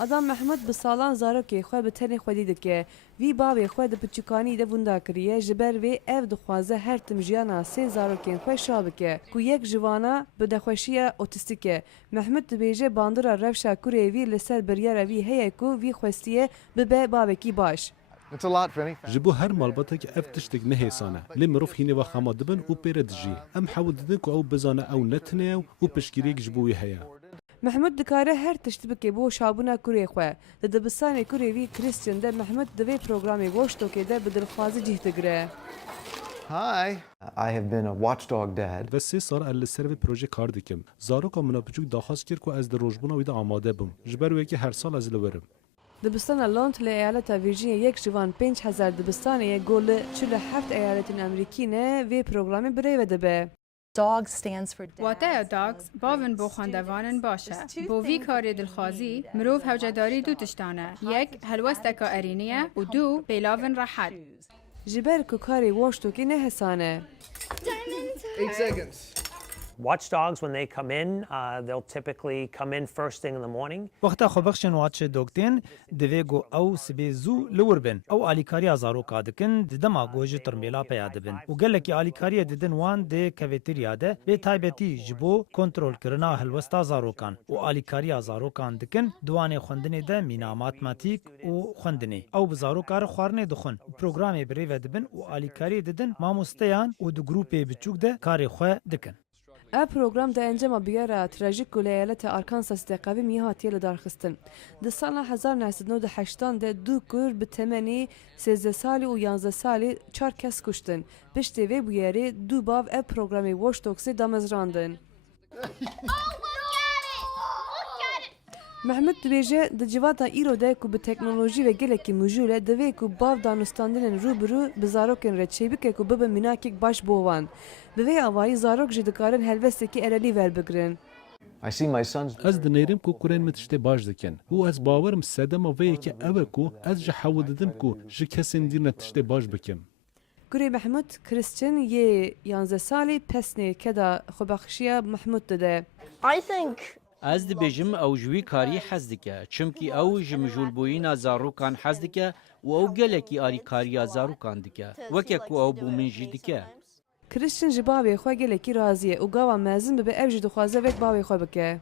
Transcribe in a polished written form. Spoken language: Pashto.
آدم محمود بسالان زاروکی خو به تنی خودی دکه وی باوی خو د پچکانی د وندا کریه جبر وی اف دخوازه هر تم جیانا سه زاروکین خو شابکه کو یک جوانا به دخوشیه اوتیستیکه محمود بیجه باندرا رفشا کوری وی لسر بریاره وی هه کو وی خوستیه به باوکی باش جبو هر مالباتك اف تشتك نهيسانه لمروف هيني وخما دبن و بيرد جي ام حاول ددنكو او بزانه او نتنيو و بشكريك جبوي هيا محمود دکاره هر تشتبکه بو شابونا کوری خو د دبستان کوری وی کریستیان ده محمود دوی پروگرامی گوشتو که ده بدلخوازی جهتگره Hi. I have been a watchdog dad. و 3 سال ال سر پروژه کار دکم زاروکا منا بچوک داخواست کرد کو از د روزبونا ویدا آماده بم جبر وی هر سال از لورم دبستان لونت لایالت ویرجینیا یک جوان 5000 دبستان گل 47 ایالت امریکی نه وی پروگرامی برای وده به DOGS stands for واتای داگز باون بو خواندوانن باشه بو وی کاری دلخوازی مروف هوجداری دو تشتانه یک هلوستکا ارینیه و دو بیلاون راحت جبر کو کاری واشتو که نه حسانه 8 seconds. Watchdogs, when they come in, they'll typically come in first thing in the morning. وقتا خبخشن واتش دوگتين دويگو او سبيزو لوربن او اليكاريا زارو كادكن ددما گوج ترميلا پيادبن وگلكي اليكاريا ددن وان دي كافيتيريا ده بتايبتي جبو كنترول كرنا هلوستا زارو كان و اليكاريا زارو كان دكن دواني خوندني ده مينا ماتماتيك و خوندني او بزارو كار خوارني دخن پروگرامي بري ودبن و اليكاري ددن ماموستيان و دو گروپي بچوك ده كاري خو دكن ا پروگرام د انجام بیاره تراژیک ولایت آرکانساس دقیقی میهاتی لدارخستن د سال 1998 ده دو کور به تمنی 13 سالی و 11 سالی 4 کس کشتن پشت وی بیاره دو باو ا پروگرامی واش توکسی دامزراندن محمود دویجه د جواتا ایرو ده کو به تکنولوژی و گلکی موجوله دوی کو باو دانستاندن روبرو بزاروکن رچیبی که کو به مناکیک باش بووان دوی اوایی زاروک جدکارن هلوستکی ارلی ور بگرن I see my sons. از دنيرم كو كورين متشتي باش دكن هو از باورم سدم ويكي اوكو از جحاول ددم كو جكسن ديرنا تشتي باش بكم گوری محمود کریستین یه 11 سالی پسنی کدا خوبخشیه محمود داده I think از دبیجم او جوی کاری حز دکه چمکی او جمجول بوینا زاروکان حز دکه و او گلکی آری کاری زاروکان دکه وکه کو او بو من جی دکه کریستین جباوی خواه گلکی رازیه و گاوا مزن به اوج دخوازه وک باوی خواه بکه